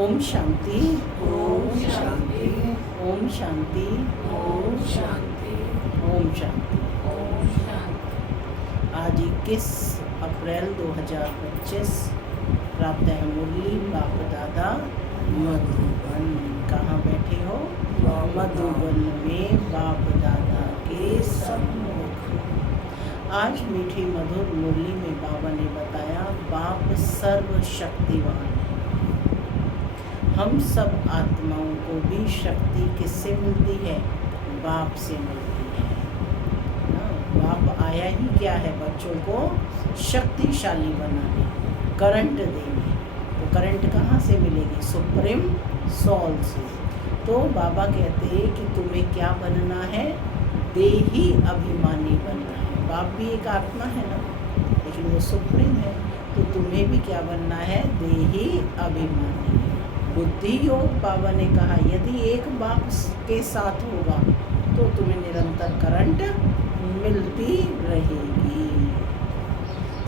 ओम शांति। ओम शांति। ओम शांति। ओम शांति। ओम शांति। ओम शांति। आज 21 अप्रैल 2025 प्रातः मुरली बाप दादा मधुबन। कहाँ बैठे हो? मधुबन में बाप दादा के सम्मुख। आज मीठी मधुर मुरली में बाबा ने बताया बाप सर्वशक्तिवान है। हम सब आत्माओं को भी शक्ति किससे मिलती है? बाप से मिलती है ना। बाप आया ही क्या है? बच्चों को शक्तिशाली बनाने, करंट देने। तो करंट कहाँ से मिलेगी? सुप्रीम सोल से। तो बाबा कहते हैं कि तुम्हें क्या बनना है? देही अभिमानी बनना है। बाप भी एक आत्मा है ना, लेकिन वो सुप्रीम है। तो तुम्हें भी क्या बनना है? देही अभिमानी। बुद्धि योग बाबा ने कहा यदि एक बाप के साथ होगा तो तुम्हें निरंतर करंट मिलती रहेगी।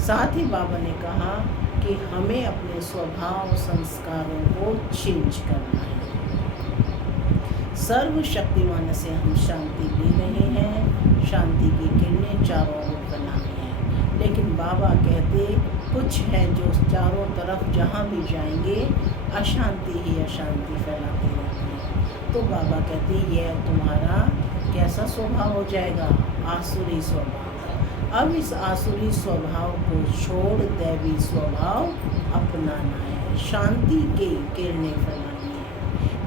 साथ ही बाबा ने कहा कि हमें अपने स्वभाव संस्कारों को चेंज करना है। सर्वशक्तिमान से हम शांति ले रहे हैं, शांति की किरणें चारों ओर बनानी है। लेकिन बाबा कहते कुछ है जो चारों तरफ जहाँ भी जाएंगे अशांति ही अशांति फैलाते रहते हैं। तो बाबा कहते यह तुम्हारा कैसा स्वभाव हो जाएगा? आसुरी स्वभाव। अब इस आसुरी स्वभाव को छोड़ दैवी स्वभाव अपनाना है, शांति की किरणें फैलानी है,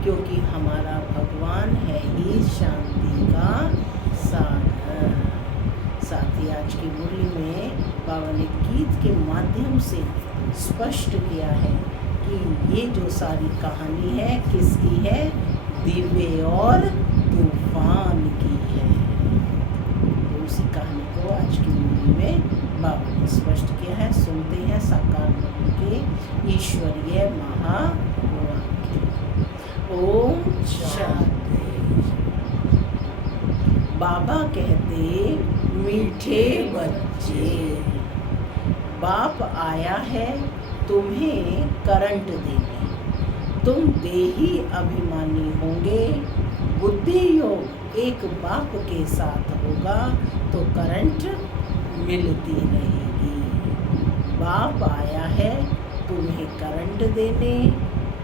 क्योंकि हमारा भगवान है ही शांति का सागर। साथ ही आज की मुरली में बाबा ने गीत के माध्यम से स्पष्ट किया है कि ये जो सारी कहानी है किसकी है? दिव्य और तूफान की है। तो उसी कहानी को आज की मुरली में बाबा ने स्पष्ट किया है। सुनते हैं साकार ब्रह्म के ईश्वरीय महावाक्य। ओम शांति। बाबा कहते मीठे बच्चे, बाप आया है तुम्हें करंट देने। तुम देही अभिमानी होंगे, बुद्धि योग एक बाप के साथ होगा तो करंट मिलती रहेगी। बाप आया है तुम्हें करंट देने,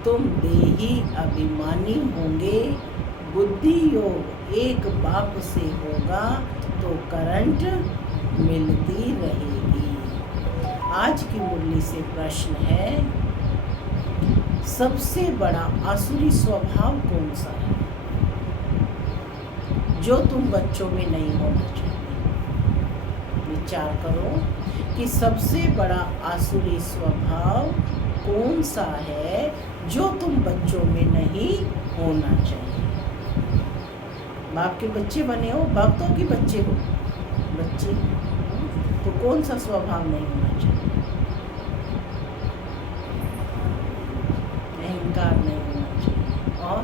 तुम देही अभिमानी होंगे, बुद्धि योग एक बाप से होगा तो करंट मिलती रहेगी। आज की मुरली से प्रश्न है, सबसे बड़ा आसुरी स्वभाव कौन सा है जो तुम बच्चों में नहीं होना चाहिए? विचार करो कि सबसे बड़ा आसुरी स्वभाव कौन सा है जो तुम बच्चों में नहीं होना चाहिए। बाप के बच्चे बने हो, भक्तों के बच्चे हो, बच्चे तो कौन सा स्वभाव नहीं होना चाहिए? अहंकार नहीं होना चाहिए। और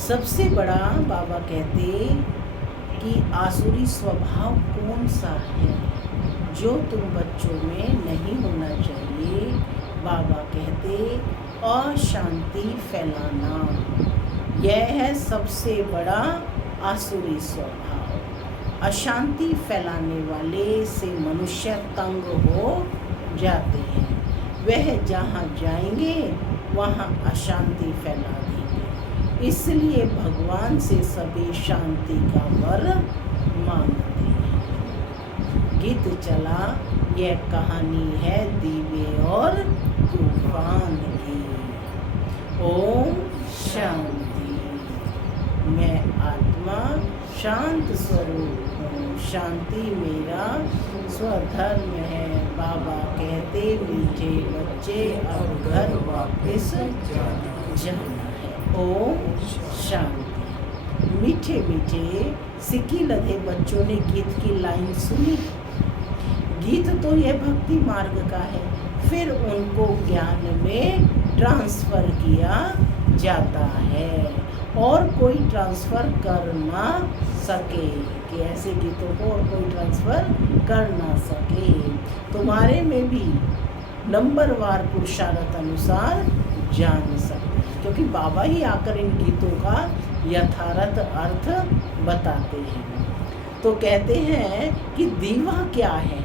सबसे बड़ा बाबा कहते कि आसुरी स्वभाव कौन सा है जो तुम बच्चों में नहीं होना चाहिए? बाबा कहते अशांति फैलाना, यह है सबसे बड़ा आसुरी स्वभाव। अशांति फैलाने वाले से मनुष्य तंग हो जाते हैं। वह जहाँ जाएंगे वहाँ अशांति फैला देंगे। इसलिए भगवान से सभी शांति का वर मांगते हैं। गीत चला, यह कहानी है दिव्य और तूफान की। ओम शांति। मैं आत्मा शांत स्वरूप हूँ, शांति मेरा स्वधर्म है। बाबा कहते मीठे बच्चे अब घर वापस जाना है। ओम शांति। मीठे मीठे सिक्की लधे बच्चों ने गीत की लाइन सुनी। गीत तो यह भक्ति मार्ग का है, फिर उनको ज्ञान में ट्रांसफर किया जाता है। और कोई ट्रांसफ़र कर ना सके, कि ऐसे गीतों को और कोई ट्रांसफ़र कर ना सके। तुम्हारे में भी नंबरवार पुरुषार्थ अनुसार जान सकते हैं, क्योंकि बाबा ही आकर इन गीतों का यथार्थ अर्थ बताते हैं। तो कहते हैं कि दीवा क्या है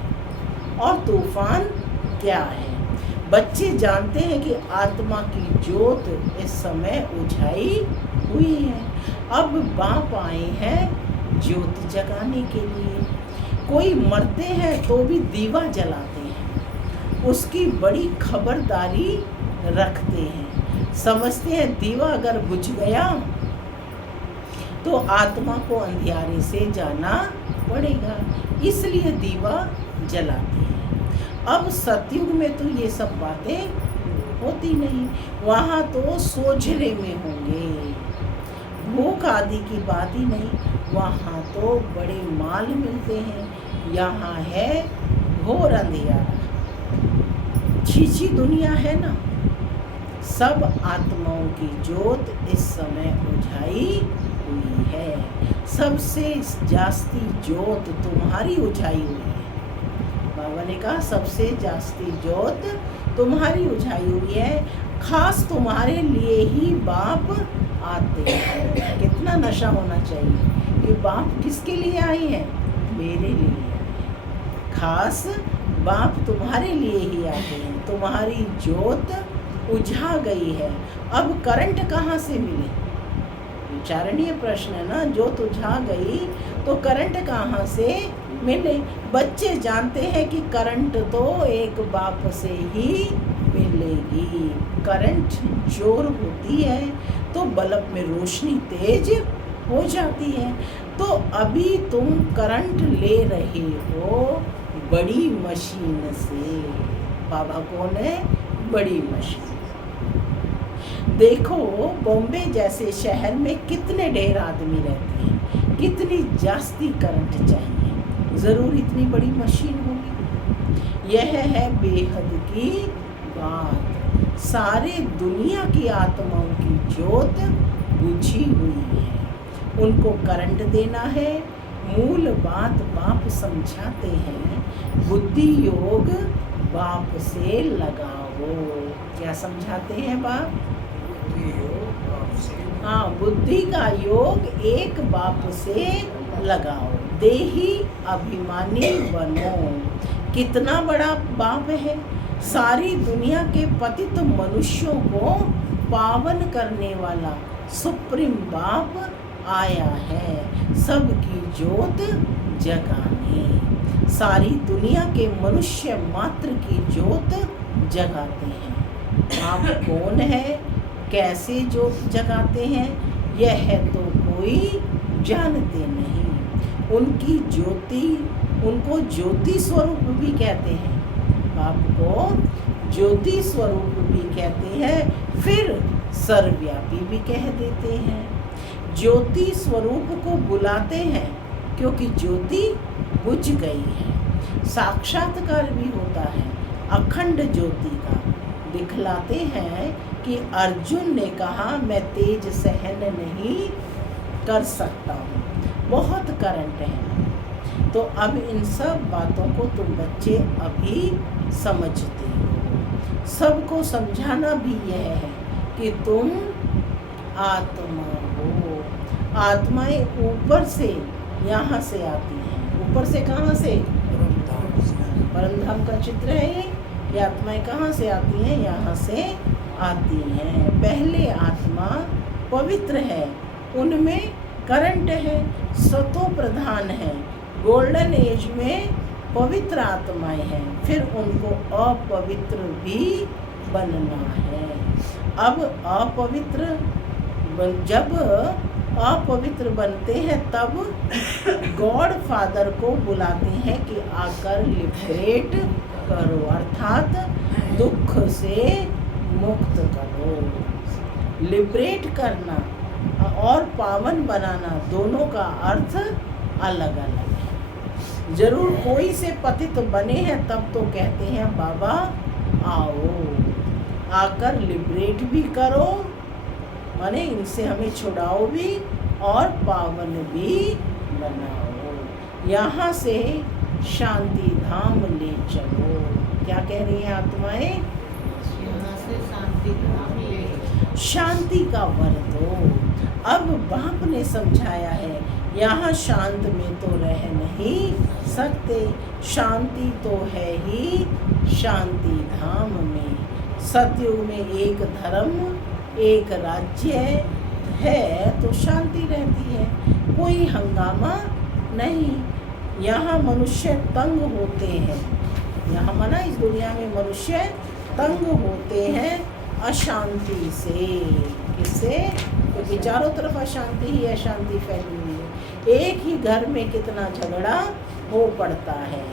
और तूफान क्या है। बच्चे जानते हैं कि आत्मा की ज्योत इस समय उझाई हुई है। अब बाप आए हैं ज्योत जगाने के लिए। कोई मरते हैं तो भी दीवा जलाते हैं, उसकी बड़ी खबरदारी रखते हैं। समझते हैं दीवा अगर बुझ गया तो आत्मा को अंधियारे से जाना पड़ेगा, इसलिए दीवा जलाते हैं। अब सतयुग में तो ये सब बातें होती नहीं, वहाँ तो सोझरे में होंगे, भूख आदि की बात ही नहीं, वहाँ तो बड़े माल मिलते हैं। यहाँ है घोर अंधियारा, छीछी दुनिया है ना। सब आत्माओं की ज्योत इस समय उझाई हुई है। सबसे जास्ती ज्योत तुम्हारी उझाई हुई है। बाबा ने कहा सबसे जास्ती ज्योत तुम्हारी उझाई हुई है। खास तुम्हारे लिए ही बाप आते हैं। कितना नशा होना चाहिए कि बाप किसके लिए आए हैं? मेरे लिए। खास बाप तुम्हारे लिए ही आते हैं। तुम्हारी ज्योत उझा गई है, अब करंट कहाँ से मिले? विचारणीय प्रश्न है ना। ज्योत उझा गई तो करंट कहाँ से मिले? बच्चे जानते हैं कि करंट तो एक बाप से ही मिलेगी। करंट जोर होती है तो बल्ब में रोशनी तेज हो जाती है। तो अभी तुम करंट ले रहे हो बड़ी मशीन से। बाबा कौन है? बड़ी मशीन। देखो बॉम्बे जैसे शहर में कितने ढेर आदमी रहते हैं, कितनी जास्ती करंट चाहिए, ज़रूर इतनी बड़ी मशीन होगी। यह है बेहद की बात। सारे दुनिया की आत्माओं की ज्योत बुझी हुई है, उनको करंट देना है। मूल बात बाप समझाते हैं, बुद्धि योग बाप से लगाओ। क्या समझाते हैं बाप? हाँ, बुद्धि का योग एक बाप से लगाओ। देही अभिमानी बनो। कितना बड़ा बाप है। सारी दुनिया के पतित मनुष्यों को पावन करने वाला सुप्रीम बाप आया है, सबकी ज्योत जगाने। सारी दुनिया के मनुष्य मात्र की ज्योत जगाते हैं। आप कौन है, कैसे ज्योत जगाते हैं, यह तो कोई जानते नहीं। उनकी ज्योति, उनको ज्योति स्वरूप भी कहते हैं। आपको ज्योति स्वरूप भी कहते हैं, फिर सर्वव्यापी भी कह देते हैं। ज्योति स्वरूप को बुलाते हैं क्योंकि ज्योति बुझ गई है। साक्षात्कार भी होता है अखंड ज्योति का। दिखलाते हैं कि अर्जुन ने कहा मैं तेज सहन नहीं कर सकता हूँ, बहुत करंट है। तो अब इन सब बातों को तुम बच्चे अभी समझते हो। सबको समझाना भी यह है कि तुम आत्मा हो। आत्माएं ऊपर से यहाँ से आती हैं। ऊपर से कहाँ से? परमधाम का चित्र है ये। ये आत्माएं कहाँ से आती हैं? यहाँ से आती हैं। पहले आत्मा पवित्र है, उनमें करंट है, सतो प्रधान है। गोल्डन एज में पवित्र आत्माएं हैं, फिर उनको अपवित्र भी बनना है। अब अपवित्र जब अपवित्र बनते हैं तब गॉड फादर को बुलाते हैं कि आकर लिबरेट करो, अर्थात दुख से मुक्त करो। लिबरेट करना और पावन बनाना दोनों का अर्थ अलग अलग है। जरूर कोई से पतित बने हैं तब तो कहते हैं बाबा आओ, आकर लिबरेट भी करो माने इनसे हमें छुड़ाओ भी और पावन भी बनाओ। यहाँ से शांति धाम ले चलो। क्या कह रही हैं आत्माएं? यहाँ से शांति धाम ले शांति का वर दो। अब बाप ने समझाया है, यहाँ शांत में तो रह नहीं सकते, शांति तो है ही शांति धाम में। सतयुग में एक धर्म एक राज्य है तो शांति रहती है, कोई हंगामा नहीं। यहाँ मनुष्य तंग होते हैं, यहाँ माना इस दुनिया में मनुष्य तंग होते हैं अशांति से। किससे? क्योंकि चारों तरफ अशांति ही अशांति फैली हुई है। एक ही घर में कितना झगड़ा हो पड़ता है,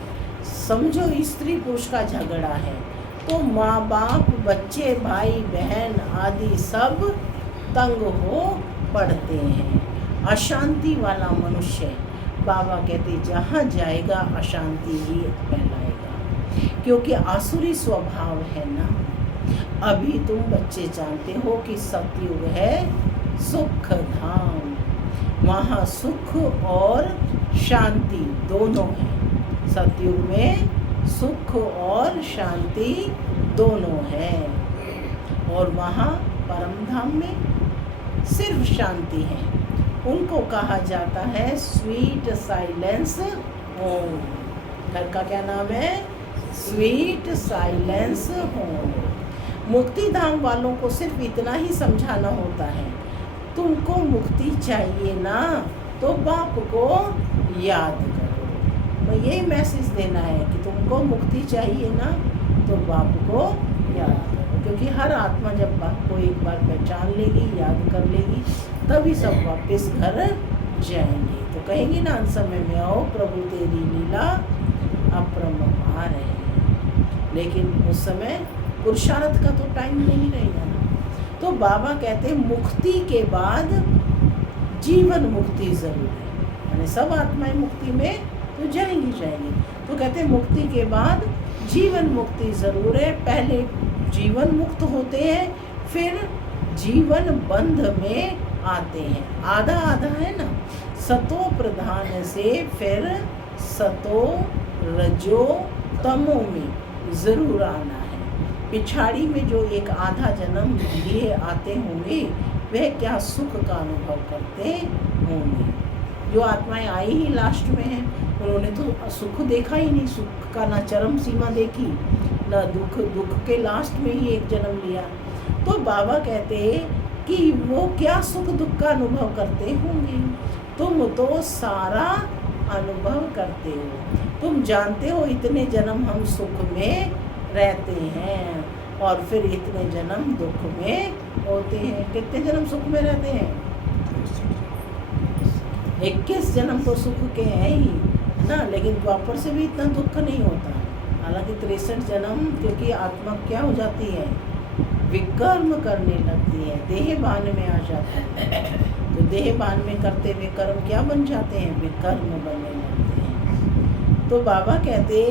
समझो स्त्री पुरुष का झगड़ा है तो माँ बाप बच्चे भाई बहन आदि सब तंग हो पड़ते हैं। अशांति वाला मनुष्य, बाबा कहते जहाँ जाएगा अशांति ही फैलाएगा, क्योंकि आसुरी स्वभाव है ना। अभी तुम बच्चे जानते हो कि सतयुग है सुख धाम, वहाँ सुख और शांति दोनों है। सतयुग में सुख और शांति दोनों है, और वहाँ परम धाम में सिर्फ शांति है। उनको कहा जाता है स्वीट साइलेंस होम। घर का क्या नाम है? Sweet silence home. मुक्ति धाम वालों को सिर्फ इतना ही समझाना होता है, तुमको मुक्ति चाहिए ना तो बाप को याद करो। तो यही मैसेज देना है कि तुमको मुक्ति चाहिए ना तो बाप को याद करो, क्योंकि हर आत्मा जब बाप को एक बार पहचान लेगी, याद कर लेगी, तभी सब वापस घर जाएंगे। तो कहेंगे ना अंत समय में, आओ प्रभु तेरी लीला अपरंपार है। लेकिन उस समय पुरुषार्थ का तो टाइम नहीं रहेगा ना। तो बाबा कहते हैं मुक्ति के बाद जीवन मुक्ति जरूर है, यानी सब आत्माएं मुक्ति में तो जाएंगी। तो कहते हैं मुक्ति के बाद जीवन मुक्ति जरूर है। पहले जीवन मुक्त होते हैं, फिर जीवन बंध में आते हैं। आधा आधा है ना, सतो प्रधान से फिर सतो रजो तमो में जरूर आना है। पिछाड़ी में जो एक आधा जन्म लिए आते होंगे वह क्या सुख का अनुभव करते होंगे। जो आत्माएं आई ही लास्ट में हैं, उन्होंने तो सुख देखा ही नहीं, सुख का ना चरम सीमा देखी ना दुख, दुख के लास्ट में ही एक जन्म लिया। तो बाबा कहते कि वो क्या सुख दुख का अनुभव करते होंगे। तुम तो सारा अनुभव करते हो, तुम जानते हो इतने जन्म हम सुख में रहते हैं और फिर इतने जन्म दुख में होते हैं। कितने जन्म सुख में रहते हैं? 21 जन्म तो सुख के हैं ही ना, लेकिन द्वापर से भी इतना दुख नहीं होता। हालांकि 63 जन्म, क्योंकि आत्मा क्या हो जाती है? विकर्म करने लगती है, देहभान में आ जाती है। तो देहभान में करते हुए कर्म क्या बन जाते हैं? विकर्म बनने लगते हैं। तो बाबा कहते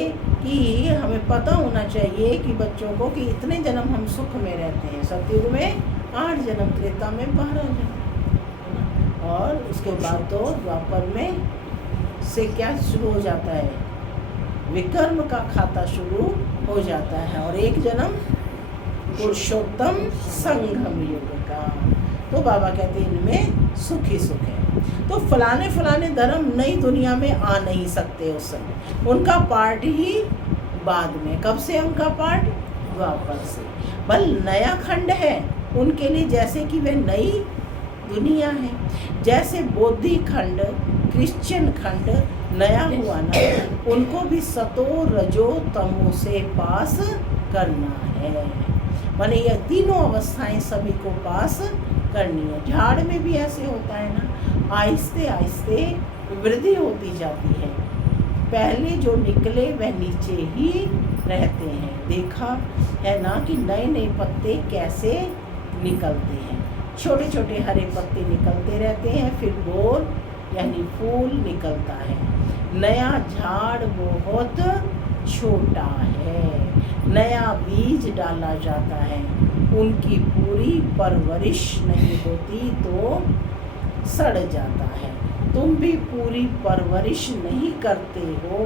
कि हमें पता होना चाहिए कि बच्चों को कि इतने जन्म हम सुख में रहते हैं। सतयुग में 8 जन्म, त्रेता में 12 जन्म, और उसके बाद तो द्वापर में से क्या शुरू हो जाता है? विकर्म का खाता शुरू हो जाता है, और एक जन्म पुरुषोत्तम संगम युग का। तो बाबा कहते हैं इनमें सुख ही सुख है। तो फलाने फलाने धर्म नई दुनिया में आ नहीं सकते उस समय, उनका पार्ट ही बाद में। कब से उनका पार्ट? द्वापर से। बल नया खंड है उनके लिए, जैसे कि वह नई दुनिया है। जैसे बौद्धि खंड, क्रिश्चियन खंड नया हुआ ना, उनको भी सतो रजो तमो से पास करना है। माने ये तीनों अवस्थाएं सभी को पास करनी है। झाड़ में भी ऐसे होता है ना, आहिस्ते आहिस्ते वृद्धि होती जाती है। पहले जो निकले वह नीचे ही रहते हैं। देखा है ना कि नए नए पत्ते कैसे निकलते हैं। छोटे छोटे हरे पत्ते निकलते रहते हैं, फिर गोल यानी फूल निकलता है। नया झाड़ बहुत छोटा है, नया बीज डाला जाता है। उनकी पूरी परवरिश नहीं होती तो सड़ जाता है। तुम भी पूरी परवरिश नहीं करते हो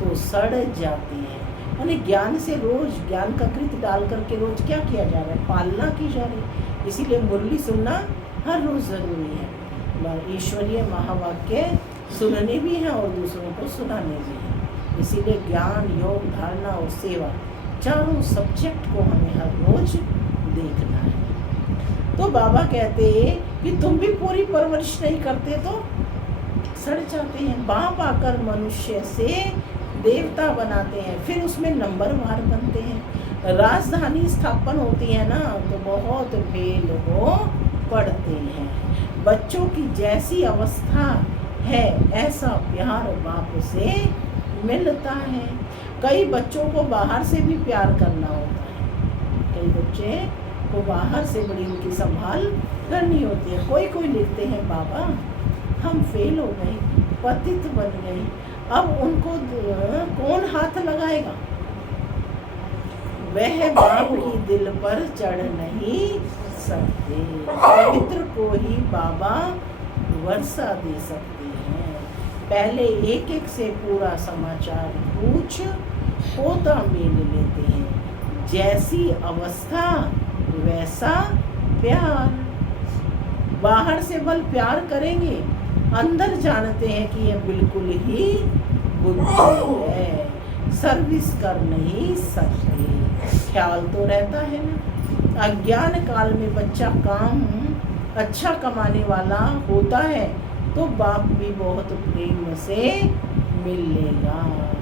तो सड़ जाते हैं। यानी ज्ञान से रोज ज्ञान का कृत डाल करके रोज क्या किया जा रहा है, पालना की जा रही है। इसीलिए मुरली सुनना हर रोज जरूरी है। ईश्वरीय महावाक्य सुनने भी हैं और दूसरों को सुनाने भी हैं। इसीलिए ज्ञान, योग, धारणा और सेवा चारों सब्जेक्ट को हमें हर रोज देखना है। तो बाबा कहते हैं कि तुम भी पूरी परवरिश नहीं करते तो सड़ जाते हैं। बाप आकर मनुष्य से देवता बनाते हैं, फिर उसमें नंबरवार बनते हैं। राजधानी स्थापन होती है ना तो बहुत फेल हो पड़ते हैं। बच्चों की जैसी अवस्था है ऐसा प्यार बाप से मिलता है। कई बच्चों को बाहर से भी प्यार करना होता है। कई बच्चे को बाहर से बड़ी उनकी संभाल करनी होती है। कोई कोई लिखते हैं बाबा हम फेल हो गए, पतित बन गए, अब उनको कौन हाथ लगाएगा। वह बाप की दिल पर चढ़ नहीं सकते, पवित्र को ही बाबा वर्षा दे सकते हैं। पहले एक एक से पूरा समाचार पूछ होता मेल लेते हैं। जैसी अवस्था वैसा प्यार। बाहर से बल प्यार करेंगे, अंदर जानते हैं कि यह बिल्कुल ही बुद्धि है, सर्विस कर नहीं सकते। ख्याल तो रहता है ना। अज्ञान काल में बच्चा काम अच्छा कमाने वाला होता है तो बाप भी बहुत प्रेम से मिलेगा।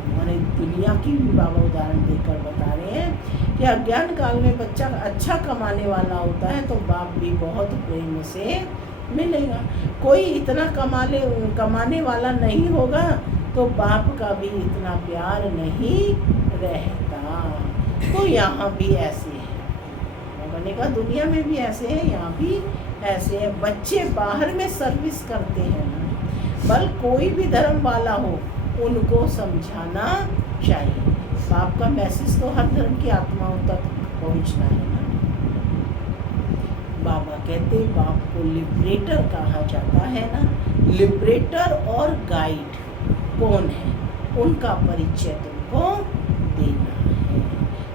माने दुनिया की भी बाबा उदाहरण देकर बता रहे हैं कि अज्ञान काल में बच्चा अच्छा कमाने वाला होता है तो बाप भी बहुत प्रेम से मिलेगा। कोई इतना कमाने वाला नहीं होगा तो बाप का भी इतना प्यार नहीं रहता। तो यहाँ भी ऐसे है, बनेगा दुनिया में भी ऐसे है, यहाँ भी ऐसे है। बच्चे बाहर में सर्विस करते हैं ना, बल कोई भी धर्म वाला हो उनको समझाना चाहिए। बाप का मैसेज तो हर धर्म की आत्माओं तक पहुँचना है ना। बाबा कहते बाप को लिबरेटर कहा जाता है ना। लिबरेटर और गाइड कौन है उनका परिचय तुमको देना है।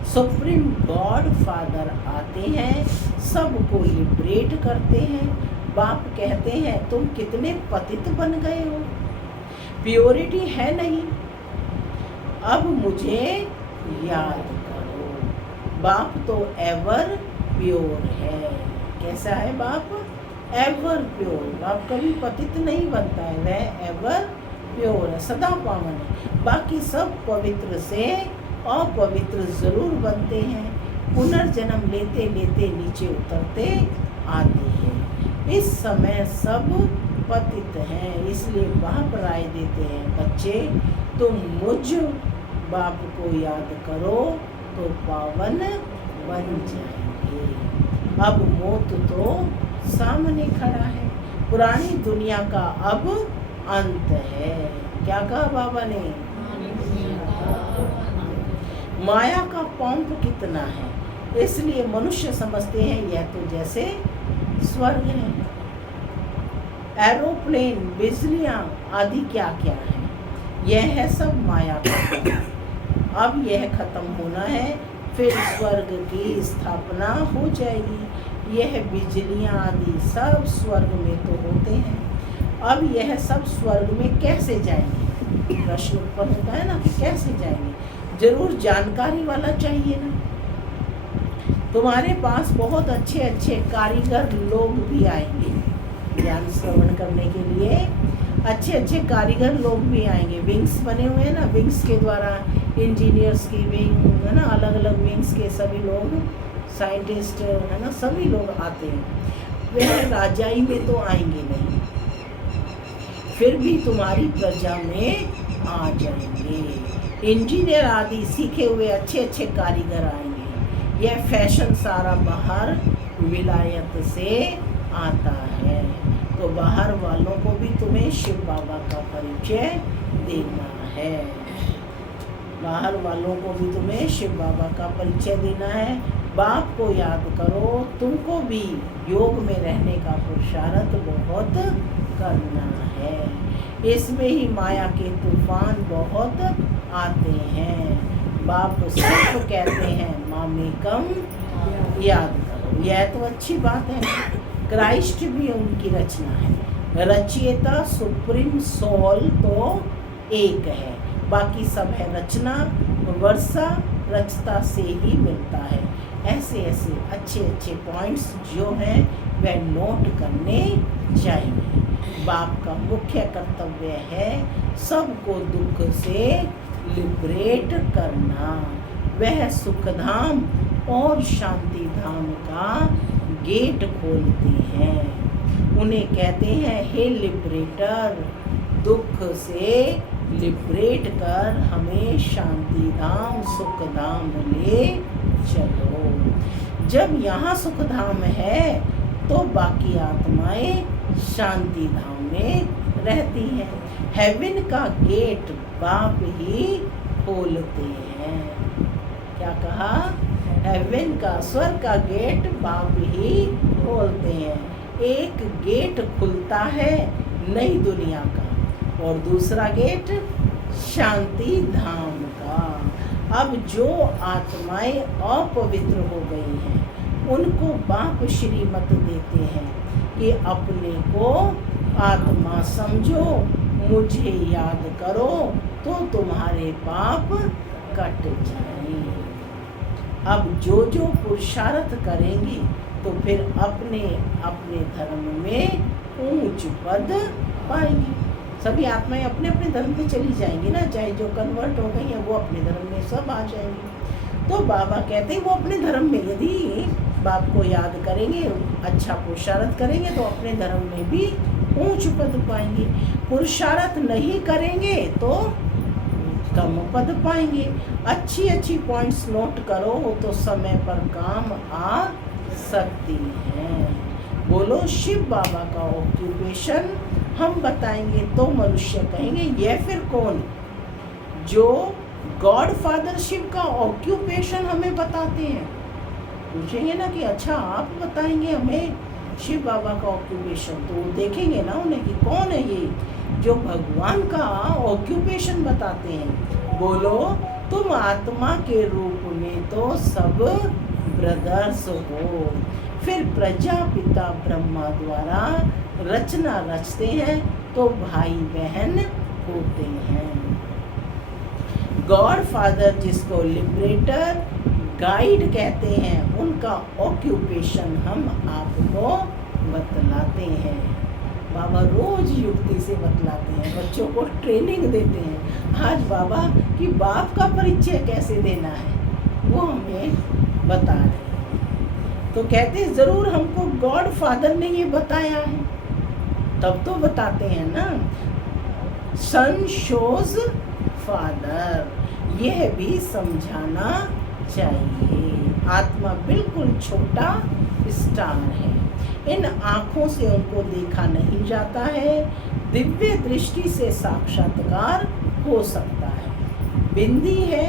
सुप्रीम गॉड फादर आते हैं, सबको लिबरेट करते हैं। बाप कहते हैं तुम कितने पतित बन गए हो, प्योरिटी है नहीं, अब मुझे याद करो। बाप तो एवर प्योर है। कैसा है बाप? Ever pure. बाप कभी पतित नहीं बनता है, वह एवर प्योर है, सदा पावन है। बाकी सब पवित्र से अपवित्र जरूर बनते हैं, पुनर्जन्म लेते लेते नीचे उतरते आते हैं। इस समय सब पतित हैं, इसलिए बाप राय देते हैं बच्चे तुम मुझ बाप को याद करो तो पावन बन जाएंगे। अब मौत तो सामने खड़ा है, पुरानी दुनिया का अब अंत है। क्या कहा बाबा ने? माया का पंप कितना है, इसलिए मनुष्य समझते हैं यह तो जैसे स्वर्ग है। एरोप्लेन, बिजलियां आदि क्या क्या है, यह है सब माया का। अब यह खत्म होना है, फिर स्वर्ग की स्थापना हो जाएगी। यह बिजलियां आदि सब स्वर्ग में तो होते हैं, अब यह सब स्वर्ग में कैसे जाएंगे? प्रश्न उत्पन्न होता है ना कि कैसे जाएंगे। जरूर जानकारी वाला चाहिए ना। तुम्हारे पास बहुत अच्छे अच्छे कारीगर लोग भी आएंगे ज्ञान श्रवण करने के लिए। अच्छे अच्छे कारीगर लोग भी आएंगे। विंग्स बने हुए हैं ना, विंग्स के द्वारा इंजीनियर्स की विंग है ना, अलग अलग विंग्स के सभी लोग, साइंटिस्ट है ना, सभी लोग आते हैं। वह राजाई में तो आएंगे नहीं, फिर भी तुम्हारी प्रजा में आ जाएंगे। इंजीनियर आदि सीखे हुए अच्छे अच्छे कारीगर आएंगे। यह फैशन सारा बाहर विलायत से आता है, तो बाहर वालों को भी तुम्हें शिव बाबा का परिचय देना है। बाहर वालों को भी तुम्हें शिव बाबा का परिचय देना है। बाप को याद करो, तुमको भी योग में रहने का पुरुषार्थ बहुत करना है। इसमें ही माया के तूफान बहुत आते हैं। बाप सिर्फ कहते हैं मामेकम याद करो। यह तो अच्छी बात है। क्राइस्ट भी उनकी रचना है। रचयिता सुप्रीम सोल तो एक है, बाकी सब है रचना। वर्षा रचता से ही मिलता है। ऐसे ऐसे अच्छे अच्छे पॉइंट्स जो हैं वह नोट करने चाहिए। बाप का मुख्य कर्तव्य है सबको दुख से लिबरेट करना। वह सुखधाम और शांति धाम का गेट खोलते हैं। उन्हें कहते हैं हे लिबरेटर, दुख से लिबरेट कर हमें शांति धाम सुख धाम ले चलो। जब यहाँ सुख धाम है तो बाकी आत्माएं शांति धाम में रहती हैं। हेवन का गेट बाप ही खोलते हैं। क्या कहा? हेवन का, स्वर्ग का गेट बाप ही खोलते हैं। एक गेट खुलता है नई दुनिया का और दूसरा गेट शांति धाम का। अब जो आत्माएं अपवित्र हो गई हैं उनको बाप श्रीमत देते हैं कि अपने को आत्मा समझो, मुझे याद करो तो तुम्हारे पाप कट जाएं। अब जो जो पुरुषार्थ करेंगी तो फिर अपने अपने धर्म में ऊंच पद पाएंगी। सभी आत्माएं अपने अपने धर्म में चली जाएंगी ना, चाहे जो कन्वर्ट हो गई हैं वो अपने धर्म में सब आ जाएंगी। तो बाबा कहते हैं वो अपने धर्म में यदि बाप को याद करेंगे, अच्छा पुरुषार्थ करेंगे तो अपने धर्म में भी ऊंच पद पाएंगे। पुरुषार्थ नहीं करेंगे तो कम पद पाएंगे। अच्छी अच्छी पॉइंट्स नोट करो तो समय पर काम आ सकती है। बोलो शिव बाबा का ऑक्यूपेशन हम बताएंगे तो मनुष्य कहेंगे ये फिर कौन? जो गॉड फादर शिव का ऑक्यूपेशन हमें बताते हैं। पूछेंगे ना कि अच्छा आप बताएंगे हमें शिव बाबा का ऑक्यूपेशन, तो वो देखेंगे ना उन्हें कि कौन है ये जो भगवान का ऑक्यूपेशन बताते हैं। बोलो तुम आत्मा के रूप में तो सब ब्रदर्स हो। फिर प्रजापिता ब्रह्मा द्वारा रचना रचते हैं तो भाई बहन होते हैं। गॉड फादर जिसको लिबरेटर गाइड कहते हैं उनका ऑक्यूपेशन हम आपको बतलाते हैं। बाबा रोज युक्ति से बतलाते हैं, बच्चों को ट्रेनिंग देते हैं। आज बाबा कि बाप का परिचय कैसे देना है वो हमें बता रहे हैं। तो कहते हैं जरूर हमको गॉड फादर ने ये बताया है तब तो बताते हैं ना। सन शोज फादर, यह भी समझाना चाहिए। आत्मा बिल्कुल छोटा स्टार है, इन आँखों से उनको देखा नहीं जाता है। दिव्य दृष्टि से साक्षात्कार हो सकता है। बिंदी है,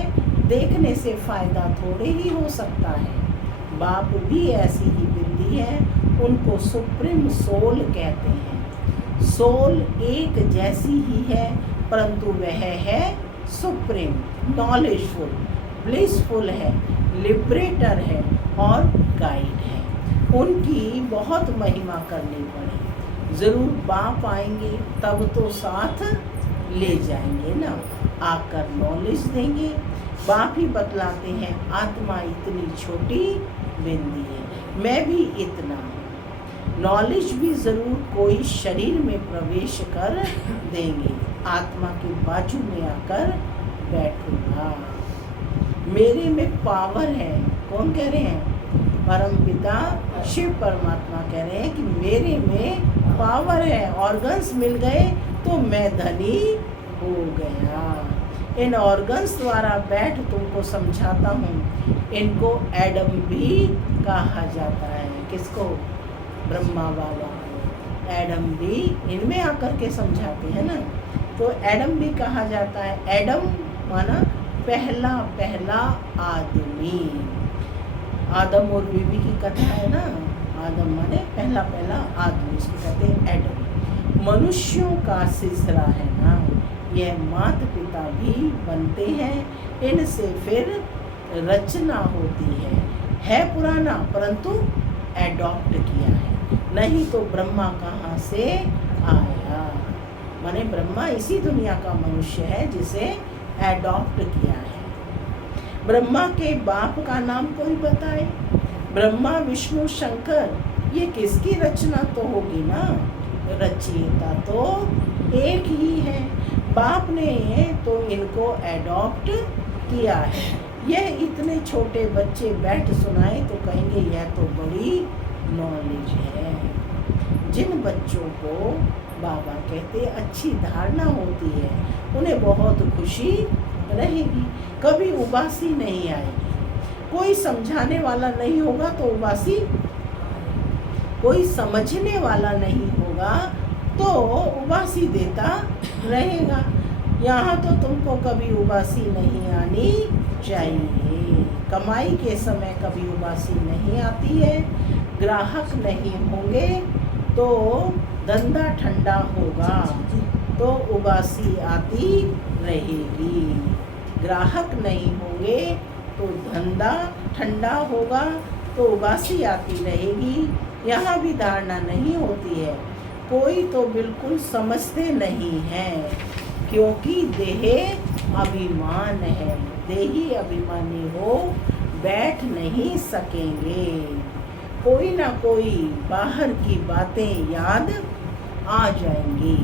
देखने से फायदा थोड़े ही हो सकता है। बाप भी ऐसी ही बिंदी है, उनको सुप्रीम सोल कहते हैं। सोल एक जैसी ही है परंतु वह है सुप्रीम, नॉलेजफुल, ब्लिसफुल है, लिबरेटर है और गाइड है। उनकी बहुत महिमा करनी पड़े। ज़रूर बाप आएंगे तब तो साथ ले जाएंगे ना, आकर नॉलेज देंगे। बाप ही बतलाते हैं आत्मा इतनी छोटी बिंदी है, मैं भी इतना हूँ। नॉलेज भी ज़रूर कोई शरीर में प्रवेश कर देंगे। आत्मा के बाजू में आकर बैठूंगा। मेरे में पावर है। कौन कह रहे हैं? परम पिता शिव परमात्मा कह रहे हैं कि मेरे में पावर है। ऑर्गन्स मिल गए तो मैं धनी हो गया। इन ऑर्गन्स द्वारा बैठ तुमको समझाता हूँ। इनको एडम भी कहा जाता है। किसको? ब्रह्मा बाबा को एडम भी इनमें आकर के समझाते हैं ना, तो एडम भी कहा जाता है। एडम माना पहला पहला आदमी। आदम और बीवी की कथा है ना, आदम माने पहला पहला आदमी, इसको कहते हैं एडम। मनुष्यों का सिलसिला है ना, यह माता पिता भी बनते हैं, इनसे फिर रचना होती है पुराना परंतु एडॉप्ट किया है, नहीं तो ब्रह्मा कहाँ से आया। माने ब्रह्मा इसी दुनिया का मनुष्य है जिसे एडॉप्ट किया है। ब्रह्मा के बाप का नाम कोई बताए? ब्रह्मा विष्णु शंकर, ये किसकी रचना तो होगी ना, रचयिता तो एक ही है। बाप ने तो इनको एडॉप्ट किया है। यह इतने छोटे बच्चे बैठ सुनाए तो कहेंगे यह तो बड़ी नॉलेज है। जिन बच्चों को बाबा कहते अच्छी धारणा होती है, उन्हें बहुत खुशी रहेगी, कभी उबासी नहीं आएगी। कोई समझाने वाला नहीं होगा तो उबासी, कोई समझने वाला नहीं होगा तो उबासी देता रहेगा। यहाँ तो तुमको कभी उबासी नहीं आनी चाहिए। कमाई के समय कभी उबासी नहीं आती है। ग्राहक नहीं होंगे तो धंधा ठंडा होगा, तो उबासी आती रहेगी। ग्राहक नहीं होंगे तो धंधा ठंडा होगा, तो उबासी आती रहेगी। यहाँ भी धारणा नहीं होती है। कोई तो बिल्कुल समझते नहीं है, क्योंकि देह अभिमान है। देही अभिमानी हो बैठ नहीं सकेंगे। कोई ना कोई बाहर की बातें याद आ जाएंगी,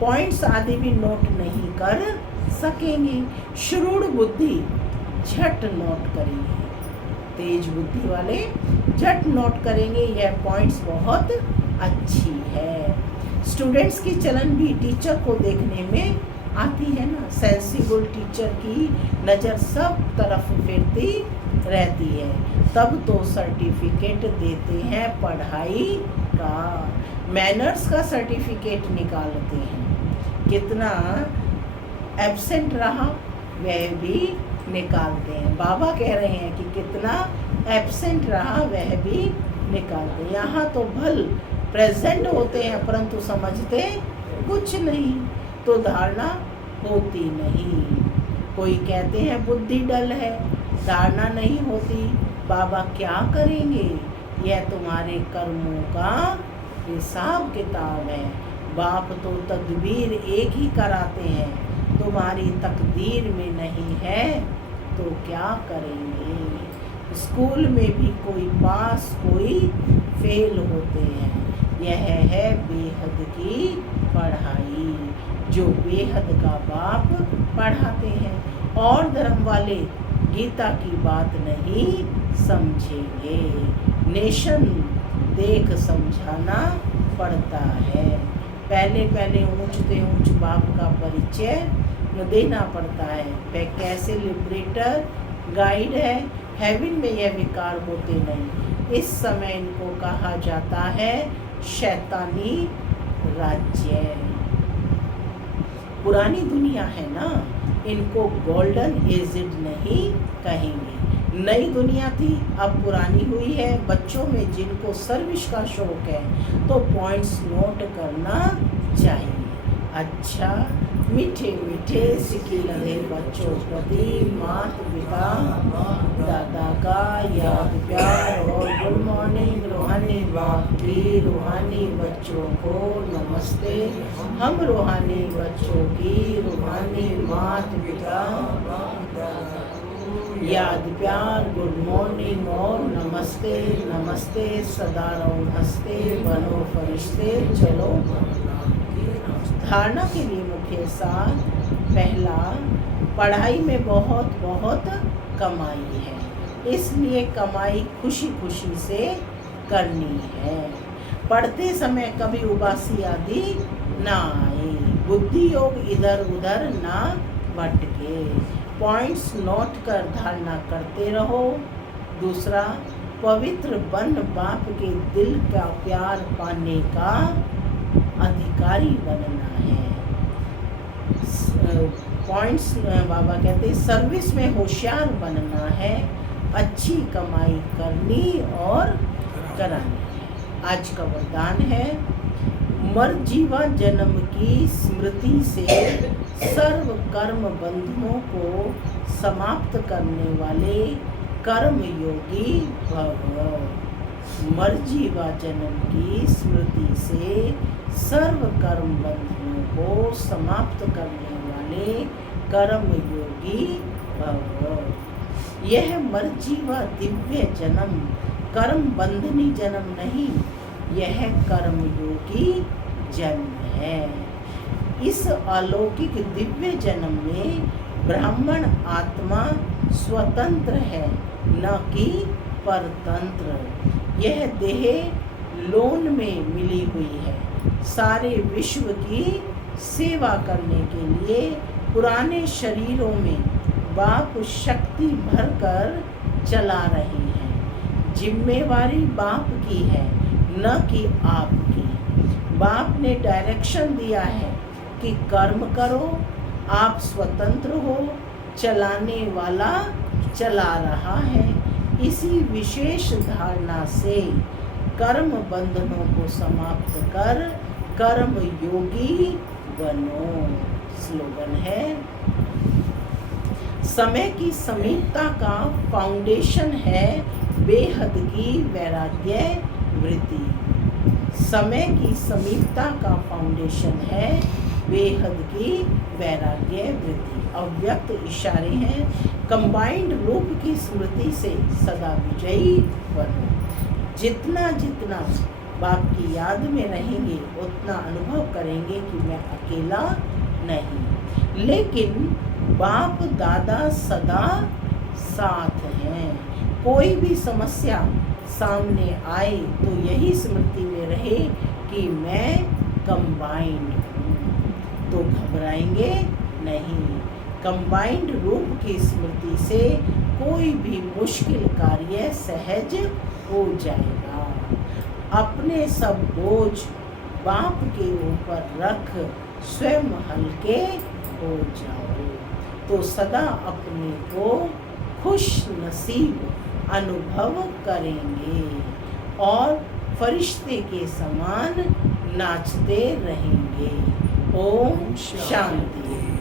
पॉइंट्स आदि भी नोट नहीं कर सकेंगे। श्रूड बुद्धि झट नोट करेंगे, तेज बुद्धि वाले झट नोट करेंगे, यह पॉइंट्स बहुत अच्छी है। स्टूडेंट्स की चलन भी टीचर को देखने में आती है ना, सेंसिबल टीचर की नज़र सब तरफ फिरती रहती है, तब तो सर्टिफिकेट देते हैं पढ़ाई का, मैनर्स का सर्टिफिकेट निकालते हैं। कितना एब्सेंट रहा वह भी निकालते हैं। बाबा कह रहे हैं कि कितना एब्सेंट रहा वह भी निकालते हैं। यहाँ तो भल प्रेजेंट होते हैं परंतु समझते कुछ नहीं, तो धारणा होती नहीं। कोई कहते हैं बुद्धि डल है, धारणा नहीं होती। बाबा क्या करेंगे? यह तुम्हारे कर्मों का हिसाब किताब है। बाप तो तदबीर एक ही कराते हैं, तुम्हारी तकदीर में नहीं है तो क्या करेंगे। स्कूल में भी कोई पास कोई फेल होते हैं। यह है बेहद की पढ़ाई, जो बेहद का बाप पढ़ाते हैं। और धर्म वाले गीता की बात नहीं समझेंगे। नेशन देख समझाना पड़ता है। पहले पहले ऊंच से ऊंच बाप का परिचय देना पड़ता है। वह कैसे लिबरेटर गाइड है, हेवन में यह विकार होते नहीं। इस समय इनको कहा जाता है शैतानी राज्य। पुरानी दुनिया है ना, इनको गोल्डन एजिड नहीं कहेंगे। नई दुनिया थी अब पुरानी हुई है। बच्चों में जिनको सर्विस का शौक है तो पॉइंट्स नोट करना चाहिए। अच्छा, मीठे मीठे सिक्के लगे बच्चों प्रति माता पिता दादा का याद प्यार और गुड मॉर्निंग। रूहानी बाप की रूहानी बच्चों को नमस्ते। हम रूहानी बच्चों की रूहानी माता पिता याद प्यार गुड मॉर्निंग और नमस्ते। नमस्ते सदा रहो हंसते, बनो फरिश्ते चलो। धारणा के लिए मुख्य सार पहला, पढ़ाई में बहुत बहुत कमाई है, इसलिए कमाई खुशी खुशी से करनी है। पढ़ते समय कभी उबासी आदि ना आए। बुद्धि योग इधर उधर ना भटके। पॉइंट्स नोट कर धारणा करते रहो। दूसरा, पवित्र बन बाप के दिल का प्यार पाने का अधिकारी बनना है। पॉइंट्स बाबा कहते हैं सर्विस में होशियार बनना है, अच्छी कमाई करनी और करानी है। आज का वरदान है मरजीवा जन्म की स्मृति से सर्व कर्म बंधनों को समाप्त करने वाले कर्म योगी भव। मरजीवा जन्म की स्मृति से सर्व कर्म बंधनों को समाप्त करने वाले कर्म योगी भव। यह मरजीवा दिव्य जन्म कर्म बंधनी जन्म नहीं, यह कर्म योगी जन्म है। इस अलौकिक दिव्य जन्म में ब्राह्मण आत्मा स्वतंत्र है, न कि परतंत्र। यह देह लोन में मिली हुई है, सारे विश्व की सेवा करने के लिए पुराने शरीरों में बाप शक्ति भरकर चला रही है। जिम्मेवारी बाप की है, न कि आपकी। बाप ने डायरेक्शन दिया है कि कर्म करो, आप स्वतंत्र हो, चलाने वाला चला रहा है। इसी विशेष धारणा से कर्म बंधनों को समाप्त कर कर्म योगी बनो। स्लोगन है समय की समीपता का फाउंडेशन है बेहद की वैराग्य वृत्ति। समय की समीपता का फाउंडेशन है बेहद की वैराग्य वृत्ति। अव्यक्त इशारे हैं कंबाइंड रूप की स्मृति से सदा विजयी बनो। जितना जितना बाप की याद में रहेंगे उतना अनुभव करेंगे कि मैं अकेला नहीं, लेकिन बाप दादा सदा साथ हैं। कोई भी समस्या सामने आए तो यही स्मृति में रहे कि मैं कंबाइंड हूँ, तो घबराएंगे नहीं। कंबाइंड रूप की स्मृति से कोई भी मुश्किल कार्य सहज हो जाएगा। अपने सब बोझ बाप के ऊपर रख स्वयं हल्के हो जाओ, तो सदा अपने को खुश नसीब अनुभव करेंगे और फरिश्ते के समान नाचते रहेंगे। ओम शांति।